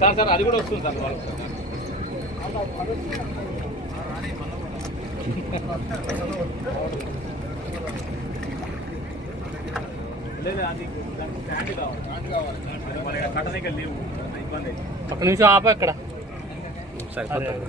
Sir sir అది కూడా వస్తుంది సార్. లేదు అది కట్టడానికి లేవు. ఇబ్బంది. ఒక్క నిమిషం ఆప ఇక్కడ సరిపోతుంది.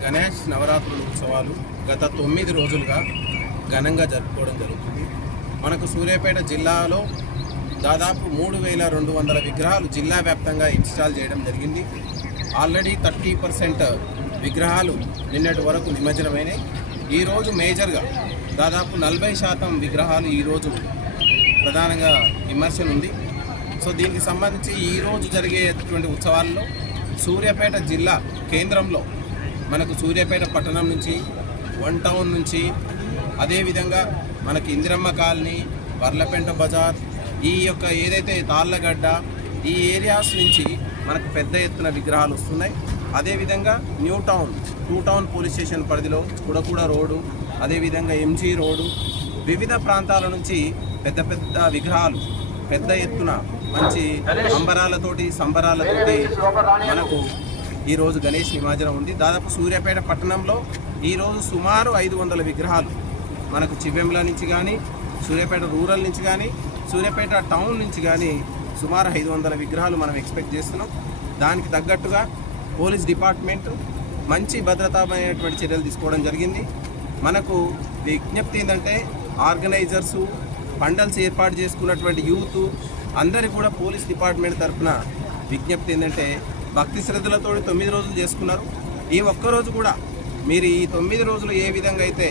గణేష్ నవరాత్రుల ఉత్సవాలు గత తొమ్మిది రోజులుగా ఘనంగా జరుపుకోవడం జరుగుతుంది. మనకు సూర్యాపేట జిల్లాలో దాదాపు మూడు వేల రెండు వందల విగ్రహాలు జిల్లా వ్యాప్తంగా ఇన్స్టాల్ చేయడం జరిగింది. ఆల్రెడీ థర్టీ పర్సెంట్ విగ్రహాలు నిన్నటి వరకు నిమజ్జనమైనాయి. ఈరోజు మేజర్గా దాదాపు నలభై శాతం విగ్రహాలు ఈరోజు ప్రధానంగా విమర్శలు ఉంది. సో దీనికి సంబంధించి ఈరోజు జరిగేటువంటి ఉత్సవాల్లో సూర్యాపేట జిల్లా కేంద్రంలో మనకు సూర్యాపేట పట్టణం నుంచి వన్ టౌన్ నుంచి అదేవిధంగా మనకి ఇందిరమ్మ కాలనీ వర్లపెంట బజార్ ఈ యొక్క ఏదైతే తాళ్ళగడ్డ ఈ ఏరియాస్ నుంచి మనకు పెద్ద ఎత్తున విగ్రహాలు వస్తున్నాయి. అదేవిధంగా new town two town police station పరిధిలో కుడకూడ రోడ్డు అదేవిధంగా ఎంజీ రోడ్డు. వివిధ ప్రాంతాల నుంచి పెద్ద పెద్ద విగ్రహాలు పెద్ద ఎత్తున మంచి అంబరాలతోటి సంబరాలతోటి మనకు ఈరోజు గణేష్ నిమజ్జనం ఉంది. దాదాపు సూర్యాపేట పట్టణంలో ఈరోజు సుమారు ఐదు వందల విగ్రహాలు మనకు చివెంల నుంచి కానీ సూర్యాపేట రూరల్ నుంచి కానీ సూర్యాపేట టౌన్ నుంచి కానీ సుమారు ఐదు వందల విగ్రహాలు మనం ఎక్స్పెక్ట్ చేస్తున్నాం. దానికి తగ్గట్టుగా పోలీస్ డిపార్ట్మెంట్ మంచి భద్రతామైనటువంటి చర్యలు తీసుకోవడం జరిగింది. మనకు విజ్ఞప్తి ఏంటంటే ఆర్గనైజర్సు పండల్స్ ఏర్పాటు చేసుకున్నటువంటి యూత్ అందరి కూడా పోలీస్ డిపార్ట్మెంట్ తరఫున విజ్ఞప్తి ఏంటంటే భక్తి శ్రద్ధలతో తొమ్మిది రోజులు చేసుకున్నారు. ఈ ఒక్క రోజు కూడా మీరు ఈ తొమ్మిది రోజులు ఏ విధంగా అయితే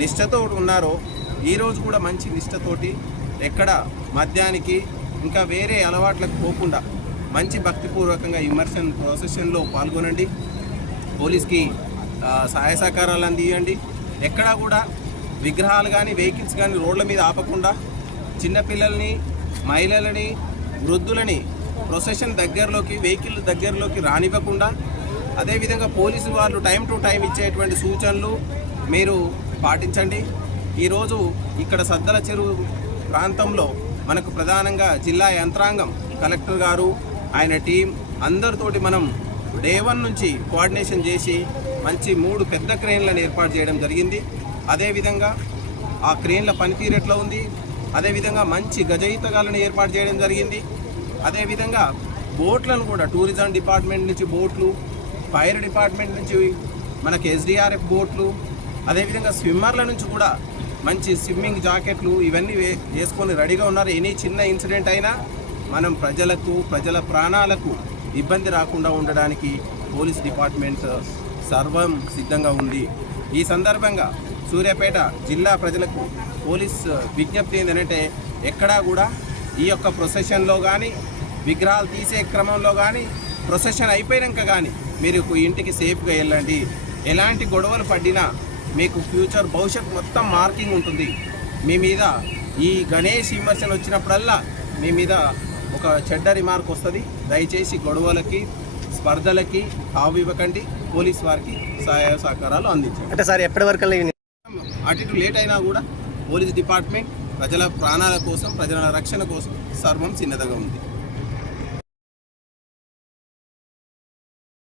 నిష్టతో ఉన్నారో ఈరోజు కూడా మంచి నిష్ఠతోటి ఎక్కడ మద్యానికి ఇంకా వేరే అలవాట్లకు పోకుండా మంచి భక్తిపూర్వకంగా ఇమర్షన్ ప్రొసెషన్లో పాల్గొనండి. పోలీస్కి సహాయ సహకారాలు అందియండి. ఎక్కడా కూడా విగ్రహాలు కానీ వెహికల్స్ కానీ రోడ్ల మీద ఆపకుండా చిన్నపిల్లల్ని మహిళలని వృద్ధులని ప్రొసెషన్ దగ్గరలోకి వెహికల్ దగ్గరలోకి రానివ్వకుండా అదేవిధంగా పోలీసు వాళ్ళు టైం టు టైం ఇచ్చేటువంటి సూచనలు మీరు పాటించండి. ఈరోజు ఇక్కడ సద్దల చెరువు ప్రాంతంలో మనకు ప్రధానంగా జిల్లా యంత్రాంగం కలెక్టర్ గారు ఆయన టీం అందరితోటి మనం డే వన్ నుంచి కోఆర్డినేషన్ చేసి మంచి మూడు పెద్ద క్రేన్లను ఏర్పాటు చేయడం జరిగింది. అదేవిధంగా ఆ క్రేన్ల పనితీరు ఎట్లా ఉంది? అదేవిధంగా మంచి గజయితగాలను ఏర్పాటు చేయడం జరిగింది. అదేవిధంగా బోట్లను కూడా టూరిజం డిపార్ట్మెంట్ నుంచి బోట్లు ఫైర్ డిపార్ట్మెంట్ నుంచి మనకి ఎస్డిఆర్ఎఫ్ బోట్లు అదేవిధంగా స్విమ్మర్ల నుంచి కూడా మంచి స్విమ్మింగ్ జాకెట్లు ఇవన్నీ వే- వేసుకొని రెడీగా ఉన్నారు. ఎనీ చిన్న ఇన్సిడెంట్ అయినా మనం ప్రజలకు ప్రజల ప్రాణాలకు ఇబ్బంది రాకుండా ఉండడానికి పోలీస్ డిపార్ట్మెంట్ సర్వం సిద్ధంగా ఉంది. ఈ సందర్భంగా సూర్యాపేట జిల్లా ప్రజలకు పోలీస్ విజ్ఞప్తి ఏంటంటే ఎక్కడా కూడా ఈ యొక్క ప్రొసెషన్లో కానీ విగ్రహాలు తీసే క్రమంలో కానీ ప్రొసెషన్ అయిపోయాక కానీ మీరు ఇంటికి సేఫ్గా వెళ్ళండి. ఎలాంటి గొడవలు పడినా మీకు ఫ్యూచర్ భవిష్యత్ మొత్తం మార్కింగ్ ఉంటుంది. మీ మీద ఈ గణేష్ విమర్శలు వచ్చినప్పుడల్లా మీ మీద ఒక చెడ్డ రిమార్క్ వస్తుంది. దయచేసి గొడవలకి స్పర్ధలకి తావు ఇవ్వకండి. పోలీస్ వారికి సహాయ సహకారాలు అందించండి. అంటే సార్ ఎప్పటి వరకు అటు ఇటు లేట్ అయినా కూడా పోలీస్ డిపార్ట్మెంట్ ప్రజల ప్రాణాల కోసం ప్రజల రక్షణ కోసం సర్వం చిన్నదగా ఉంది.